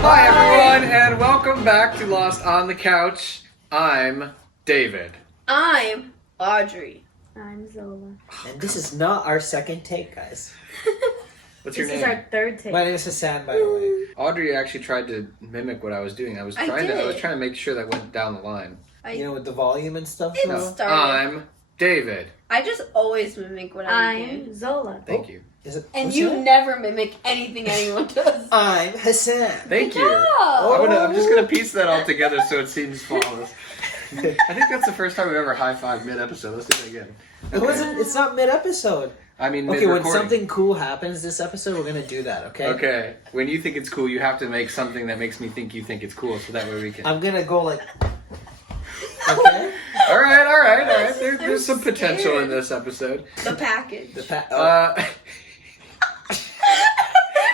Hi everyone, and welcome back to Lost on the Couch. I'm David. I'm Audrey. I'm Zola. And this is not our second take, guys. What's your This name? is our third take. My name is Hassan, by the way. Audrey actually tried to mimic what I was doing. I was trying to make sure that went down the line. You know, with the volume and stuff. It So. started. I'm David. I just always mimic what I'm doing. I'm Zola. Thank you. Is it, And what's you your name? never mimic anything anyone does. I'm Hassan. Thank you. job. I'm just gonna piece that all together so it seems flawless. I think that's the first time we've ever high-fived mid-episode. Let's do that again. It wasn't. It's not mid-episode. I mean, Okay, when mid-recording. something cool happens this episode, we're gonna do that. Okay. Okay, when you think it's cool, you have to make something that makes me think you think it's cool, so that way we can. I'm gonna go like. Okay. All right. There's some potential in this episode. The package.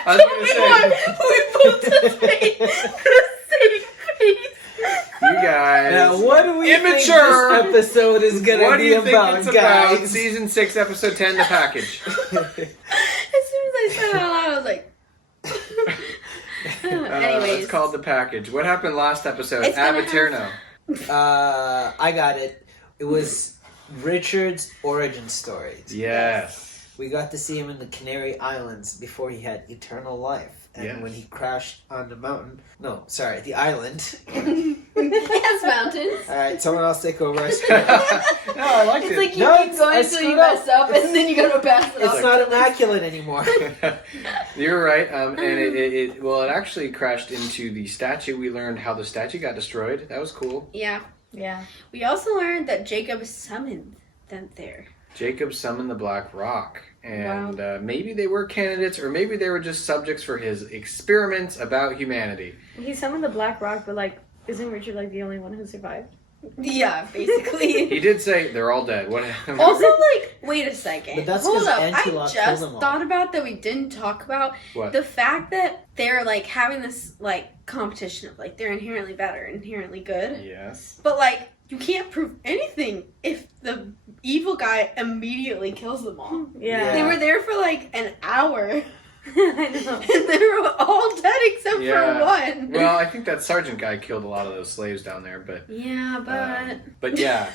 I was gonna say, We both just made the same face. you guys. Now, what do we Immature. think this episode is gonna What do be you think about, it's about? guys? Season 6, episode 10, the package. As soon as I said it out loud, I was like. Anyways. It's called the package. What happened last episode? It's gonna Abaterno. I got it. It was Richard's origin story. Yes. We got to see him in the Canary Islands before he had eternal life. And Yes. when he crashed on the mountain. No, sorry, the island. Yes, mountains. Alright, someone else take over. No, I liked It's it. like you No, keep going I until you screwed up. mess up, and then you gotta pass it It's on. not immaculate anymore. You're right. And it actually crashed into the statue. We learned how the statue got destroyed. That was cool. Yeah. Yeah. We also learned that Jacob summoned them there. Jacob summoned the Black Rock. And maybe they were candidates, or maybe they were just subjects for his experiments about humanity. He summoned the Black Rock, but like, isn't Richard like the only one who survived? Yeah, basically. He did say they're all dead. What happened? Also, like, wait a second. But that's Hold 'cause up. I Anti-Lock killed just them all. thought about that we didn't talk about. What? The fact that they're, like, having this, like, competition of, like, they're inherently better, inherently good. Yes. But, like, you can't prove anything if the evil guy immediately kills them all. Yeah. They were there for, like, an hour. I know. And they were all dead except Yeah. for one. Well, I think that sergeant guy killed a lot of those slaves down there, but Yeah, but yeah,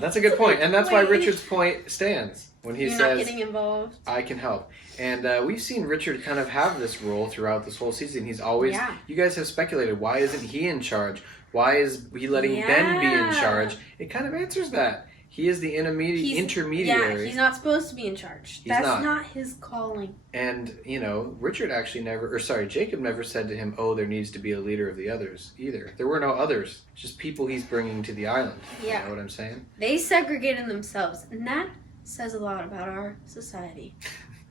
that's a good point, and that's why Wait. Richard's point stands when he you're not says, getting involved. "I can help." And we've seen Richard kind of have this role throughout this whole season. He's always. Yeah. You guys have speculated, why isn't he in charge? Why is he letting Ben be in Yeah. charge? It kind of answers that. He is the intermediary. Yeah, he's not supposed to be in charge. He's That's not. not his calling. And, Richard actually Jacob never said to him, oh, there needs to be a leader of the others either. There were no others, just people he's bringing to the island. Yeah. You know what I'm saying? They segregated themselves, and that says a lot about our society.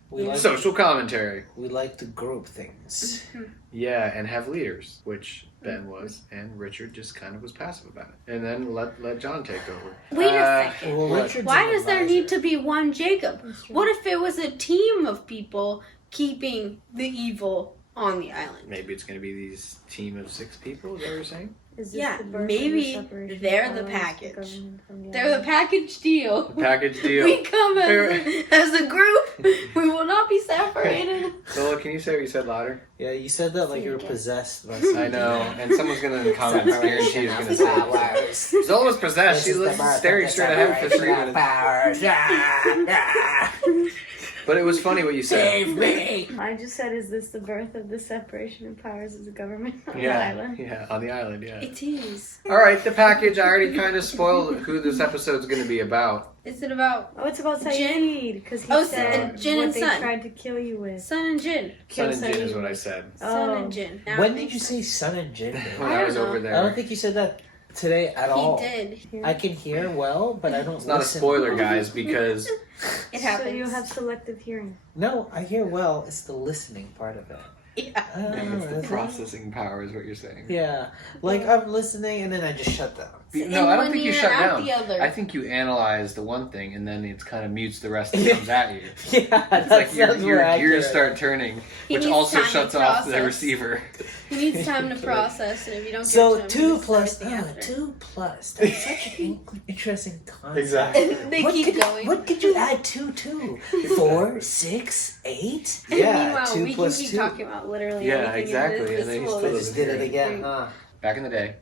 We like, Social commentary. we like to group things. Yeah, and have leaders, which Ben was, and Richard just kind of was passive about it. And then let John take over. Wait a second. Well, What? Richard's Why an does there advisor. need to be one Jacob? What if it was a team of people keeping the evil on the island? Maybe it's going to be these team of 6 people, is that what you're saying? Is Yeah, the birth of maybe the separation of they're the powers, package. government from the They're the island? package deal. The package deal. We come as a group. We will not be separated. Zola, can you say what you said louder? Yeah, you said that like you were Okay. possessed by I something. know, and someone's going to in the comments guarantee is going to say it. powers. Zola's possessed. She This is was the birth staring of the straight ahead for 3 separation of minutes. powers. But it was funny what you said. Save me! I just said, is this the birth of the separation of powers of the government on the Yeah, island? yeah, on the island, yeah. It is. All right, the package. I already kind of spoiled who this episode's going to be about. Is it about Oh, it's about Jin. Saeed, because he Oh, said Jin what and they Sun. tried to kill you with. Sun and Jin? Kill Sun and Jin is Saeed what I with. said Sun Oh. and Jin. Now When it did makes you say sense. Sun and Jin? When I I was don't know. over I there. don't think you said that today at all. He did. I can hear well, but I don't It's not a listen. spoiler, guys, because It happens. So you have selective hearing. No, I hear well. It's the listening part of it. Yeah. Oh, it's the that's- processing power is what you're saying. Yeah, like I'm listening and then I just shut down. No, I don't one think you ear, shut out down. the other. I think you analyze the one thing and then it's kind of mutes the rest that comes at you. Yeah, It's like your gears start turning, He which needs also time to shuts off the process. receiver. He needs time to process, and if you don't So give it to him, 2 he just plus starts the after. 2 plus. That's such an interesting concept. Exactly. They What keep could, going. What could you add 2 to? 4, 6, 8? And Yeah, meanwhile, 2 we plus can keep 2. talking about literally Yeah, anything exactly, in and this then he whole still I just did it history. again, huh? Back in the day,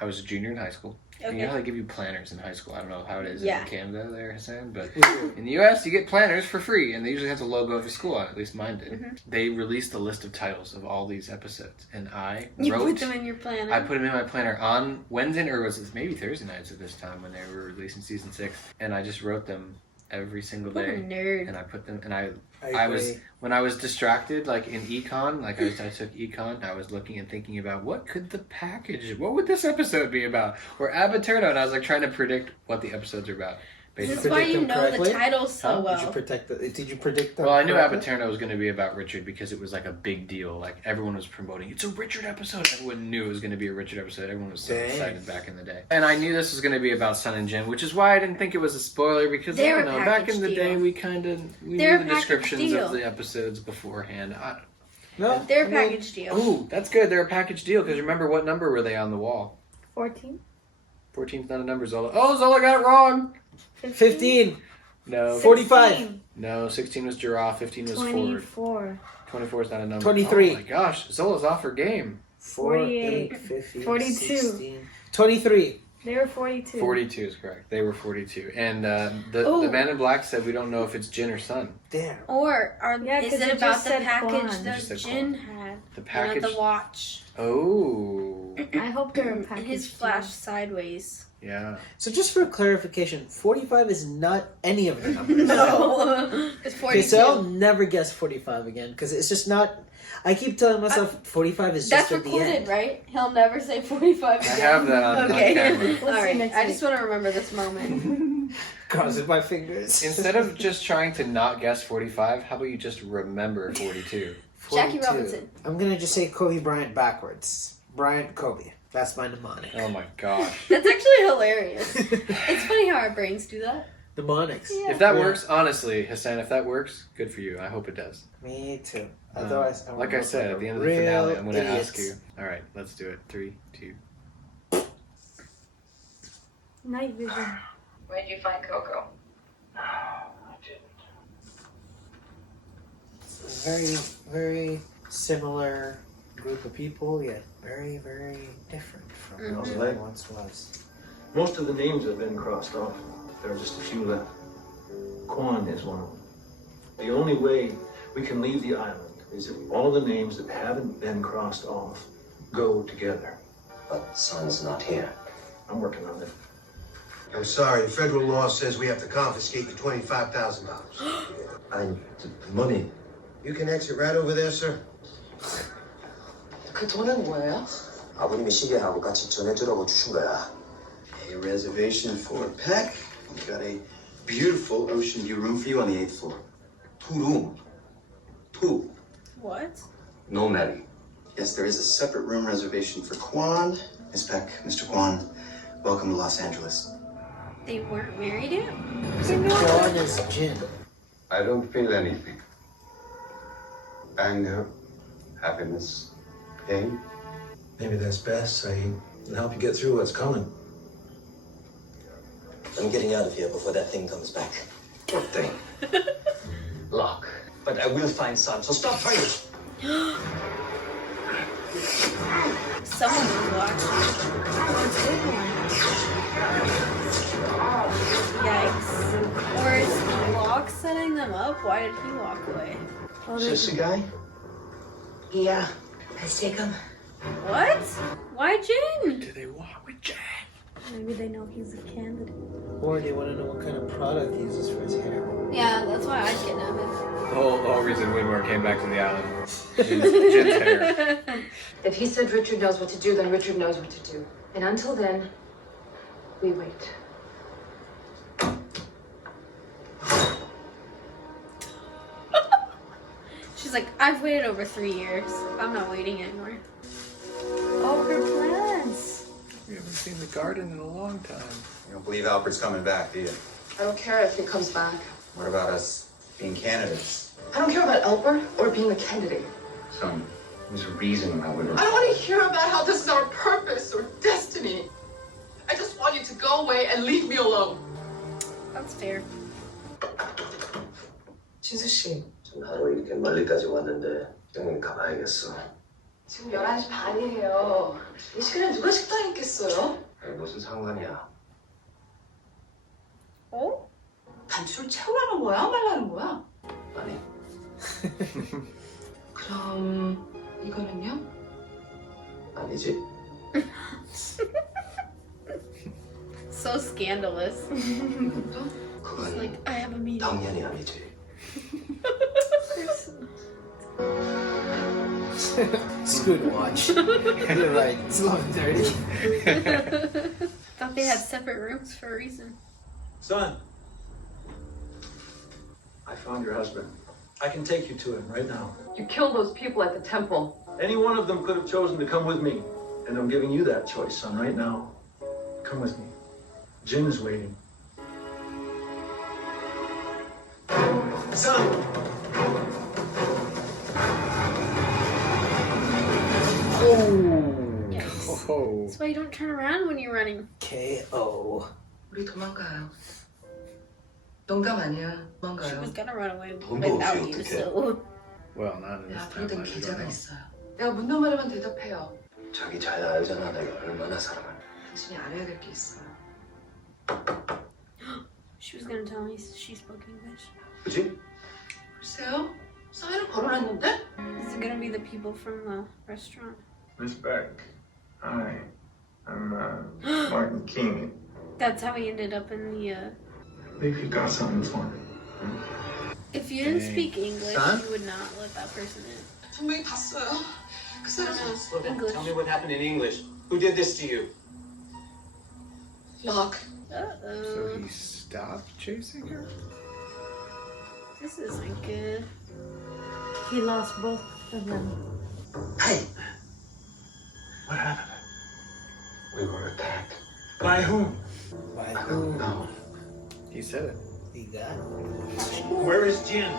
I was a junior in high school. And you know Okay. how they give you planners in high school? I don't know how it is Yeah. in Canada there, Hassan, but in the US, you get planners for free, and they usually have the logo of your school on it. At least mine did. Mm-hmm. They released a list of titles of all these episodes, and I You wrote. put them in your planner. I put them in my planner on Wednesday, or was it maybe Thursday nights at this time when they were releasing season 6, and I just wrote them every single What a day, nerd. and I put them, and I I was agree. when I was distracted, like in econ, like I took econ, I was looking and thinking about what could the package, what would this episode be about, or Abaturno, and I was like trying to predict what the episodes are about. This Based is on why predict you them know the correctly? titles so Huh? well. Did you predict that? well, I knew correctly? Abaturno was going to be about Richard because it was like a big deal. Like everyone was promoting, it's a Richard episode. Everyone knew it was going to be a Richard episode. Everyone was so Dang. excited back in the day. And I knew this was going to be about Sun and Jin, which is why I didn't think it was a spoiler because They're I a don't know. Back in the package day, deal. we kind of we They're knew a the package descriptions deal. of the episodes beforehand. No, They're a I mean, package deal. Ooh, that's good. They're a package deal because remember what number were they on the wall? 14? 14's not a number, Zola. Oh, Zola got it wrong. 15. No. 45. No, 16 was giraffe. 15 was Ford. 24. 24 is not a number. 23. Oh my gosh, Zola's off her game. 4, 48. 8, 15, 42. 16. 23. They were 42. 42 is correct. They were 42. And the Oh. man in black said we don't know if it's Jin or Sun. Damn. Or Yeah, is 'cause it it about just the said package Kwan. that Just said Jin had? The Not package. the watch. Oh. I hope they're a And package. his flash sideways. Yeah. So just for clarification, 45 is not any of the numbers. No. It's Okay, 42. so I'll never guess 45 again because it's just not. I keep telling myself 45 is That's just at the recorded, end. right? He'll never say 45 I again. have that on Okay. camera. Let's see Alright, next I week. just want to remember this moment. Crossing my fingers. Instead of just trying to not guess 45, how about you just remember 42? Jackie 42. Robinson. I'm gonna just say Kobe Bryant backwards. Bryant Kobe. That's my mnemonic. Oh my gosh. That's actually hilarious. It's funny how our brains do that. Mnemonics. Yeah. If that Yeah. works, honestly, Hassan, if that works, good for you. I hope it does. Me too. Otherwise, I Like will I look said, like at the a end of the real finale, I'm going to idiot. ask you. All right, let's do it. 3, 2. Night vision. Where did you find Coco? Very, very similar group of people, yet very, very different from what Mhm. it once was. Most of the names have been crossed off. There are just a few left. Quan is one of them. The only way we can leave the island is if all of the names that haven't been crossed off go together. But Son's not here. I'm working on it. I'm sorry, federal law says we have to confiscate the $25,000. And the money. You can exit right over there, sir. 그 돈은 뭐예요? 아버님이 시계하고 같이 전해주라고 주신 거야. A reservation for Peck. We've got a beautiful ocean view room for you on the 8th floor. 2 room. 2. What? No, Mary. Yes, there is a separate room reservation for Quan. Miss Peck, Mr. Quan, welcome to Los Angeles. They weren't married yet? Quan is Jin. I don't feel anything. Anger, happiness, pain. Maybe that's best. I can help you get through what's coming. I'm getting out of here before that thing comes back. What thing? Lock. But I will find Son, so stop fighting. Someone was watching. Yikes. Or is Locke setting them up? Why did he walk away? Oh, Is this the guy? Yeah. Let's take him. What? Why Jin? Do they walk with Jack? maybe they know he's a candidate. Or they want to know what kind of product he uses for his hair. Yeah, that's why I'd kidnap him. The whole reason Winmore came back to the island. Jin's hair. If he said Richard knows what to do, then Richard knows what to do. And until then, we wait. She's like, I've waited over 3 years. I'm not waiting anymore. Oh, her plans. We haven't seen the garden in a long time. You don't believe Alfred's coming back, do you? I don't care if he comes back. What about us being candidates? I don't care about Albert or being a candidate. Son, there's a reason why we're... I don't want to hear about how this is our purpose or destiny. I just want you to go away and leave me alone. That's fair. 진수 씨. 전 하루 이렇게 멀리까지 왔는데 형님 가봐야겠어. 지금 11시 반이에요. 이 시간에 누가 식당에 있겠어요? 아니, 무슨 상관이야? 어? 단추를 채우라는 거야? 말라는 거야? 아니. 그럼 이거는요? 아니지. So scandalous. 이것도? It's like, I have a meeting. 당연히 아니지. Squid watch. You're right. It's 11:30. Thought they had separate rooms for a reason. Son, I found your husband. I can take you to him right now. You killed those people at the temple. Any one of them could have chosen to come with me. And I'm giving you that choice, son, right now. Come with me. Jim is waiting. Son! Yikes. Oh. That's why you don't turn around when you're running. KO. 우리 도망가요. 농담 아니야. She 도망가요. was gonna run away 돈도 without 없이 you, 어떡해. so. Well, not in 내 this 앞으로 된 timeline. I don't 계좌가 know. 있어요. 내가 묻는 말에만 대답해요. 자기 잘 알잖아 내가 얼마나 사랑하는. 당신이 알아야 될 게 있어요. She was gonna tell me she spoke English. 그지? 글쎄요. 사인을 걸어놨는데? Is it gonna be the people from the restaurant? Miss Beck, hi. I'm Martin King. That's how he ended up in the, Maybe you got something for me. If you didn't Dang. speak English, Son? you would not let that person in. 분명히 봤어요. 그 사람 English. Tell me what happened in English. Who did this to you? 락. So Uh-oh. he stopped chasing her? This isn't good. He lost both of them. Hey! What happened? We were attacked. By whom? By I who? don't know. He said it. He got. Where is Jim?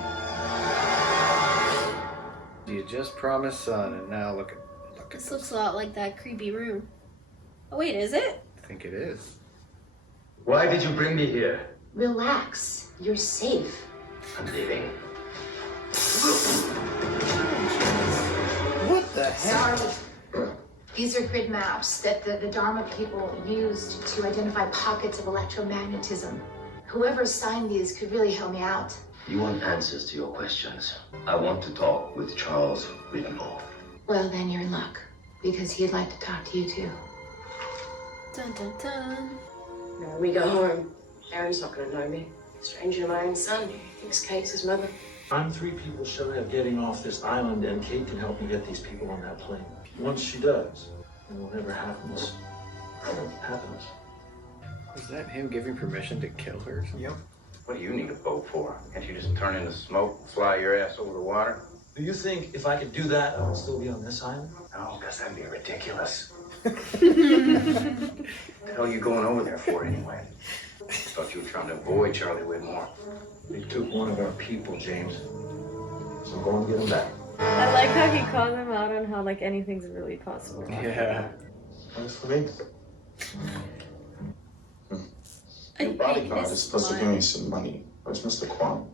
You just promised son, and now look at This looks a lot like that creepy room. Oh wait, is it? I think it is. Why did you bring me here? Relax. You're safe. I'm leaving. What the heck? Sorry. These are grid maps that the Dharma people used to identify pockets of electromagnetism. Whoever signed these could really help me out. You want answers to your questions. I want to talk with Charles Whitmore. Well, then you're in luck, because he'd like to talk to you too. Dun dun dun. When we go home, Aaron's not going to know me. Stranger to my own son. He thinks Kate's his mother. I'm 3 people shy of getting off this island, and Kate can help me get these people on that plane. Once she does, then whatever happens, happens. Was that him giving permission to kill her or something? Yep. What do you need a boat for? Can't you just turn into smoke, fly your ass over the water? Do you think if I could do that, I would still be on this island? No, because that'd be ridiculous. What the hell are you going over there for anyway? Thought you were trying to avoid Charlie Whitmore. They took one of our people, James. So I'm going to get him back. I like how he called him out on how like anything's really possible. Yeah. Thanks for me. I Your hate bodyguard his is supposed to give me smile. some money. Where's Mr. Kwan?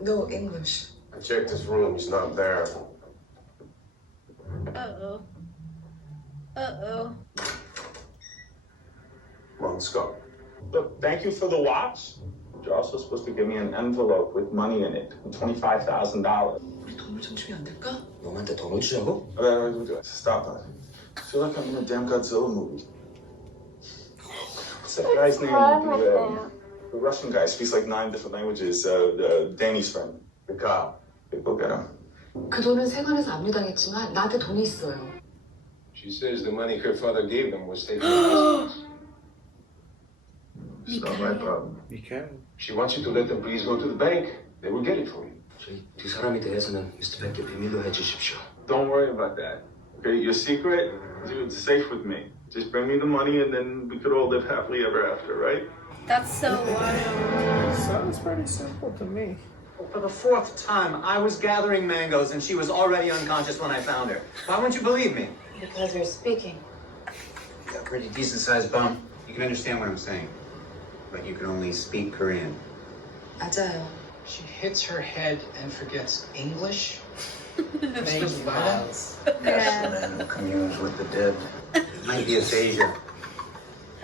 No English. I checked his room. He's not there. Uh-oh. Uh-oh. Come on, let's go. Look, thank you for the watch. You're also supposed to give me an envelope with money in it, $25,000. 우리 돈을 좀 주면 안 될까? 놈한테 돈을 주자고? Stop that. I feel like I'm in a damn Godzilla movie. What's that guy's name? The Russian guy speaks like 9 different languages. Danny's friend. The cop. Go get him. 그 돈은 세관에서 압류당했지만 나한테 돈이 있어요. She says the money her father gave them was taken from us. It's not my problem. You can. She wants you to let them please go to the bank. They will get it for you. 저희 두 사람에 대해서는 미스터 백께 비밀로 해주십시오. Don't worry about that. Okay, your secret is safe with me. Just bring me the money and then we could all live happily ever after, right? That's so wild. Sounds pretty simple to me. For the fourth time, I was gathering mangoes and she was already unconscious when I found her. Why won't you believe me? Because you're speaking. You got a pretty decent sized bump. You can understand what I'm saying. But you can only speak Korean. 맞아요. She hits her head and forgets English. Thank you, Miles. Yeah. Man who communes with the dead. It might be aphasia.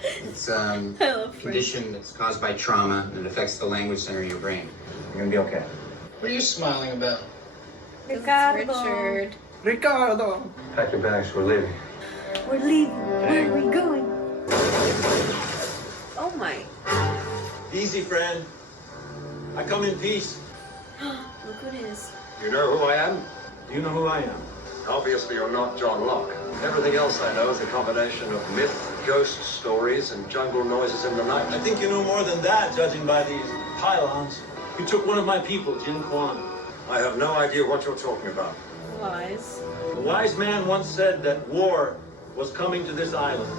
It's I love a condition that's caused by trauma and it affects the language center in your brain. You're gonna be okay. What are you smiling about? Ricardo. Richard. Ricardo. Pack your bags, we're leaving. We're leaving. Where are we going? Oh my. Easy, friend. I come in peace. Look who it is. You know who I am? Do you know who I am? Obviously, you're not John Locke. Everything else I know is a combination of myth, ghost stories, and jungle noises in the night. I think you know more than that, judging by these pylons. You took one of my people, Jin Kwan. I have no idea what you're talking about. Lies. A wise man once said that war was coming to this island.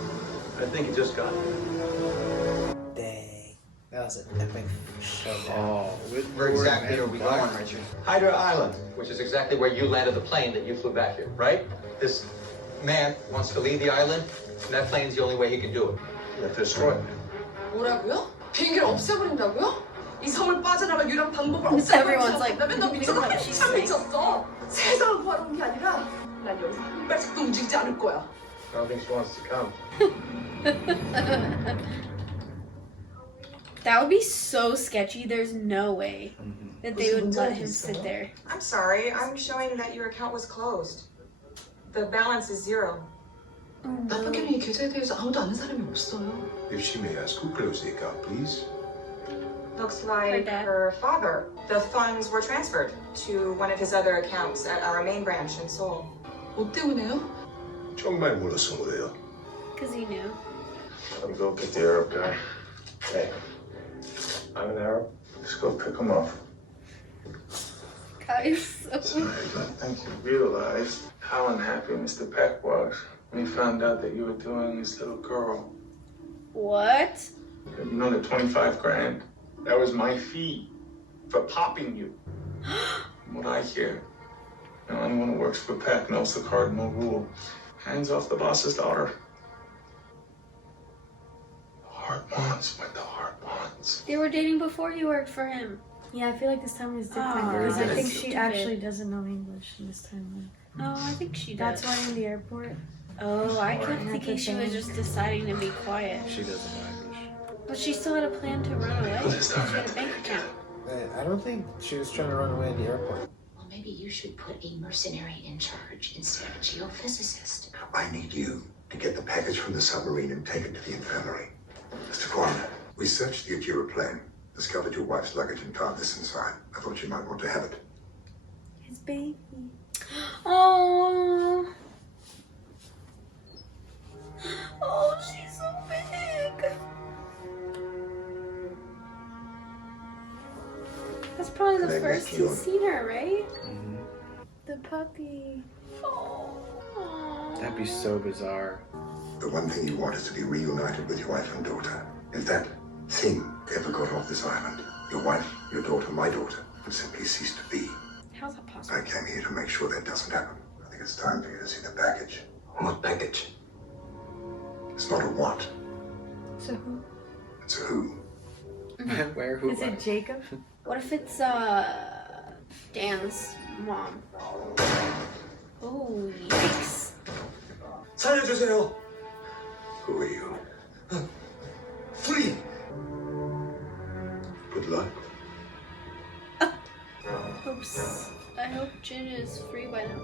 I think it just got here. Dang. That was an epic showdown. Oh, Where exactly are we going, Richard? Hydra Island, which is exactly where you landed the plane that you flew back here, right? This man wants to leave the island, and that plane's the only way he can do it. You have to destroy it. 뭐라고요? 비행기를 없애버린다고요? 이 섬을 빠져나갈 유일한 방법을 Everyone's like, 없애버린다면 너 미쳤어. what she's 참 saying. 미쳤어. 세상을 구하러 온 게 아니라 난 여기서 한 발짝도 움직이지 않을 거야. I don't think she wants to come. That would be so sketchy. There's no way that they would let him sit there. I'm sorry. I'm showing that your account was closed. The balance is 0. 나밖에는 이 계좌에 대해서 아무도 아는 사람이 없어요. If she may ask, who closed the account, please? Looks like her father. The funds were transferred to one of his other accounts at our main branch in Seoul. 뭐 때문에요? 정말 몰랐어 뭐예요? Because he knew. Let me go get the Arab guy. Hey, I'm an Arab. Just go pick him up. Guys. I think you realize how unhappy Mr. Peck was when he found out that you were doing this little girl. What? You know the 25 grand? That was my fee for popping you. From what I hear, anyone who works for Peck knows the cardinal rule. Hands off the boss's daughter. The heart wants what the heart wants. They were dating before he worked for him. Yeah, I feel like this time is different Oh, because I that's think she stupid. actually doesn't know English in this timeline. Oh, I think she does. That's why in the airport. Oh, I kept That's thinking a she was thing. just deciding to be quiet. She doesn't know English. But she still had a plan to run away. She had a bank account. I don't think she was trying to run away in the airport. Well, maybe you should put a mercenary in charge instead of a geophysicist. I need you to get the package from the submarine and take it to the infirmary. Mr. Kwan, we searched the Ajira plane, discovered your wife's luggage and found this inside. I thought you might want to have it. His baby. Oh. Oh, she's so big. That's probably the Can I first make you he's seen her, right? The puppy. Oh. That'd be so bizarre. The one thing you want is to be reunited with your wife and daughter. If that thing ever got off this island, your wife, your daughter, my daughter would simply cease to be. How's that possible? I came here to make sure that doesn't happen. I think it's time for you to see the package. What package? It's not a what, So who? it's a who. Where? Who? Is it Jacob? What if it's Dan's mom? Oh, yikes. 살려주세요. Who are you? Free! Good luck. Oops. I hope Jin is free by now.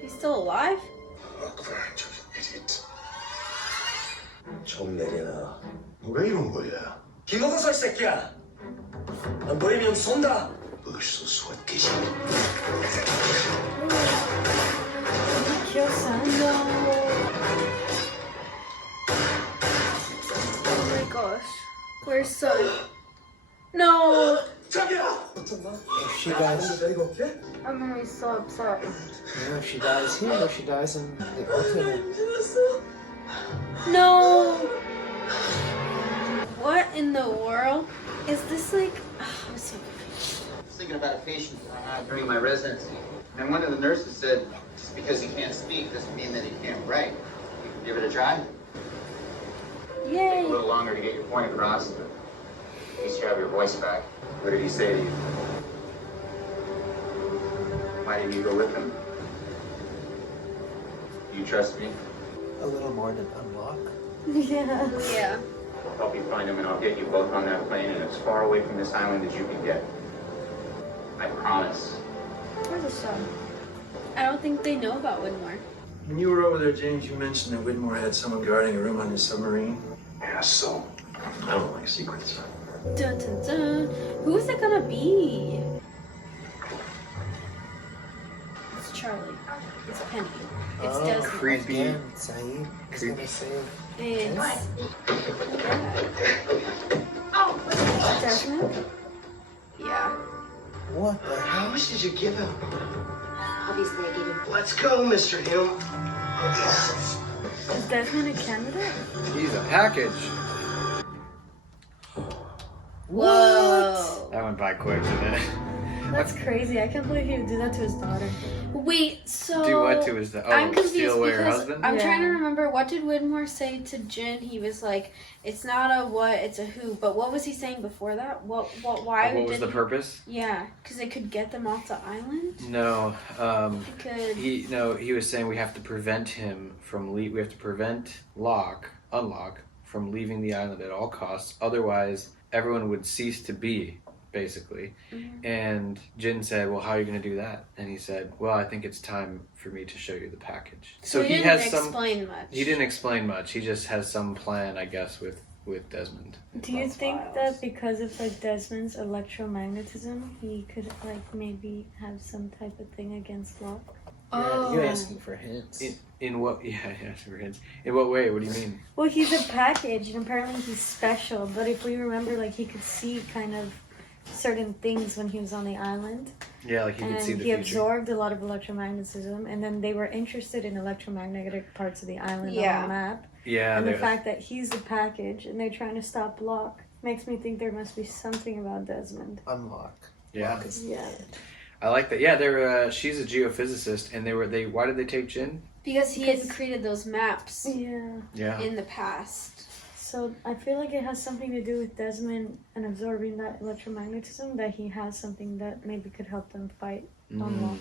He's still alive? Look for you idiot. 좀 내려놔. 누가 이런 거야? 김호건설 새끼야. 안 보이면 쏜다. 벌써 쏟기지. Oh my gosh. Where's Son? No! 자기야! Oh she dies, I'm gonna be so upset. if she dies here, or she dies in the alternate. No. What in the world is this like? Oh, I'm so confused. I was thinking about a patient I had during my residency, and one of the nurses said, just because he can't speak doesn't mean that he can't write. You can give it a try. Yay. A little longer to get your point across, but at least you have your voice back. What did he say to you? Why didn't you go with him? Do you trust me? A little more than unlock. Yeah. Yeah. I'll help you find him and I'll get you both on that plane and as far away from this island as you can get. I promise. Where's the sun? I don't think they know about Widmore. When you were over there, James, you mentioned that Widmore had someone guarding a room on his submarine. Yeah, so I don't like secrets. Dun dun dun. Who is it gonna be? It's Charlie. It's Penny. It's Desmond. Creepy. Again, Saeed is gonna save. It's Desmond. Yeah. What the How hell? much did you give him? Obviously, I gave him. Let's go, Mr. Hill. Is Desmond a candidate? He's a package. Whoa. That went by quick, didn't it? That's crazy. I can't believe he would do that to his daughter. Wait, so Do what to his? I'm confused steal away her because husband? I'm trying to Yeah. remember, what did Widmore say to Jin? He was like, "It's not a what, it's a who." But what was he saying before that? Why? What was did the purpose? Yeah, because it could get them off the island. No. It could. He was saying we have to prevent him from we have to prevent Unlock from leaving the island at all costs. Otherwise, everyone would cease to be, basically. Mm-hmm. And Jin said, "Well, how are you going to do that?" And he said, "Well, I think it's time for me to show you the package." So he didn't explain much. He didn't explain much. He just has some plan, I guess, with Desmond. Do you think that because of like Desmond's electromagnetism, he could like maybe have some type of thing against Locke? Oh. You're asking for hints. In what? Yeah, for hints. In what way? What do you mean? Well, he's a package, and apparently he's special. But if we remember, like he could see kind of certain things when he was on the island. Yeah, like he could see the he future. absorbed a lot of electromagnetism, and then they were interested in electromagnetic parts of the island Yeah. on the map. Yeah, And the fact that he's a package and they're trying to stop Locke makes me think there must be something about Desmond. Unlock. Yeah. Lock is Yeah. I like that. Yeah, she's a geophysicist, and why did they take Jin? Because he had created those maps Yeah. in the past. So I feel like it has something to do with Desmond and absorbing that electromagnetism, that he has something that maybe could help them fight Unlock.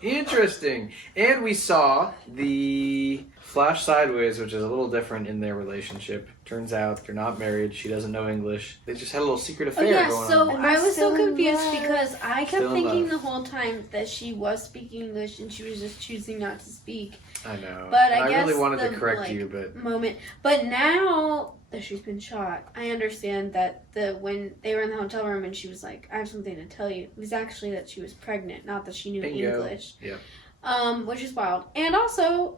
Interesting. And we saw the flash sideways, which is a little different in their relationship. Turns out they're not married. She doesn't know English. They just had a little secret affair going so on. I was so still in confused love. because I kept Still in thinking love. the whole time that she was speaking English and she was just choosing not to speak. I know. But And I guess really wanted the, to correct like, you, but moment. But now that she's been shot, I understand that when they were in the hotel room and she was like, "I have something to tell you," it was actually that she was pregnant, not that she knew bingo. English. Yeah. Which is wild. And also,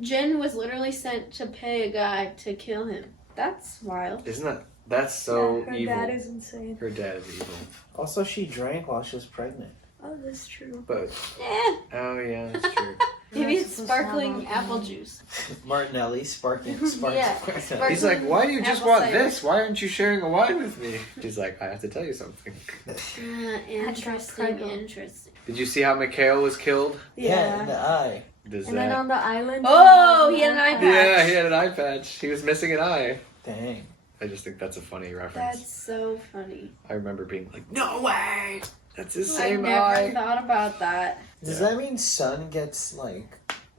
Jen was literally sent to pay a guy to kill him. That's wild. Isn't that's so Her evil? dad is insane. Her dad is evil. Also, she drank while she was pregnant. Oh, that's true. But Eh, oh yeah, that's true. maybe You're it's supposed to have sparkling alcohol. apple juice. Martinelli, sparkling. Yeah, sparkling He's like, "Why do you just apple want cider." this? Why aren't you sharing a wine with me?" She's like, "I have to tell you something." Interesting, Prego. interesting. Did you see how Mikhail was killed? Yeah, in the eye. Does And then on the island. Oh, he had an eye patch. Yeah, he had an eye patch. He was missing an eye. Dang. I just think that's a funny reference. That's so funny. I remember being like, "No way! That's his I same never eye." thought about that. Does that mean Sun gets like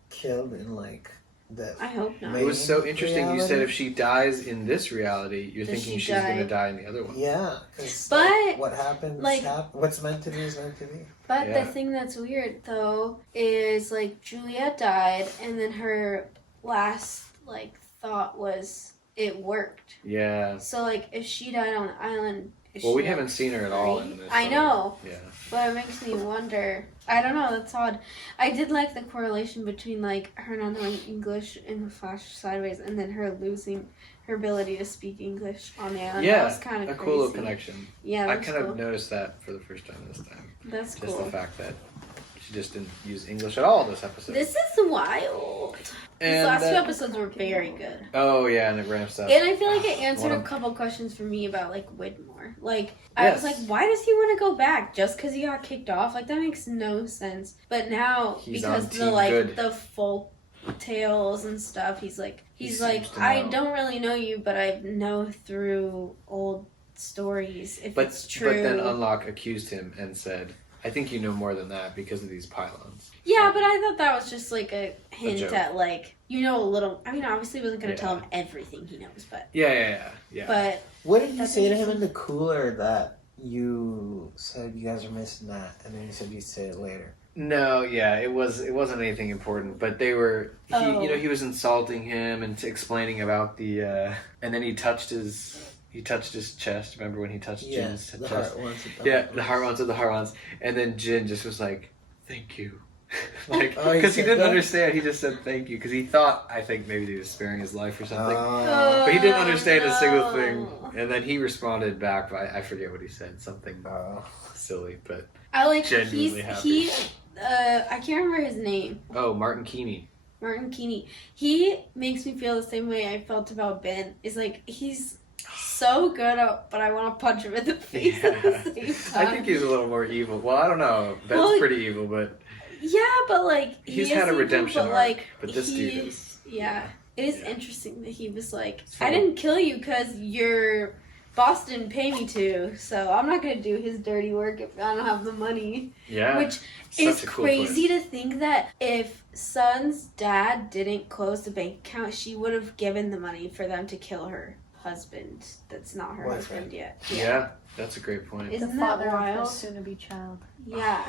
killed in like the? I hope not. It was so interesting. You said reality? if she dies in this reality, you're Does thinking she she's going to die? die in the other one. Yeah, because But, what happens? like- What's meant to be is meant to be. But Yeah. the thing that's weird though is like Juliet died, and then her last like thought was it worked. Yeah. So like if she died on the island, Well, we she, haven't seen her at all in free? this. I know. Yeah. But it makes me wonder. I don't know, that's odd. I did like the correlation between like her not knowing English in the Flash sideways and then her losing her ability to speak English on the island. Yeah, that was kind of a crazy. cool little connection. Yeah, I that's kind cool. of noticed that for the first time this time. That's Just cool. the fact that she just didn't use English at all this episode. This is wild. These And last two that- episodes were very good. Oh yeah, and it ramps up. And I feel like it answered One a of- couple questions for me about like Widmore. Like I was Yes. like, why does he want to go back? Just because he got kicked off? Like that makes no sense. But now He's because on the Team like Good. the folk tales and stuff, he's like He seems to I know. don't really know you, but I know through old stories if But it's true. but then Unlock accused him and said, "I think you know more than that because of these pylons." Yeah, but I thought that was just like a hint joke. at like you know a little. I mean, obviously, he wasn't going to Yeah. tell him everything he knows, but Yeah. but What did you That's say to him interesting. in the cooler that you said you guys are missing that, and then you said you'd say it later? No, yeah, it wasn't anything important, but they were Oh. he was insulting him and explaining about the and then he touched his chest. Remember when he touched Jin's the chest? heart ones. The heart ones of the heart ones, and then Jin just was like, "Thank you," like Oh, he because he said didn't that? understand. He just said thank you because he thought I think maybe he was sparing his life or something, Oh. but he didn't understand a single no. thing. And then he responded back, but I forget what he said, something silly, but I like genuinely he happy. I can't remember his name. Oh, Martin Keeney. Martin Keeney. He makes me feel the same way I felt about Ben. Is like he's so good, but I want to punch him in the face at the same time. I think he's a little more evil. Well, I don't know. Ben's Well, pretty evil, but yeah, but like he's he is had a evil, redemption but arc, like but this dude he- is. Yeah, it is interesting that he was like, So- I didn't kill you because your boss didn't pay me to, so I'm not gonna do his dirty work if I don't have the money. Yeah. Which Such is a cool crazy to think that if Sun's dad didn't close the bank account, she would have given the money for them to kill her husband. That's not her husband yet. Yeah, that's a great point. Isn't the that father of wild? her soon-to-be child. Yeah.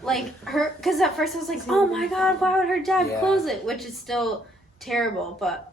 Like her, because at first I was like, oh my god, why would her dad Yeah. close it? Which is still terrible, but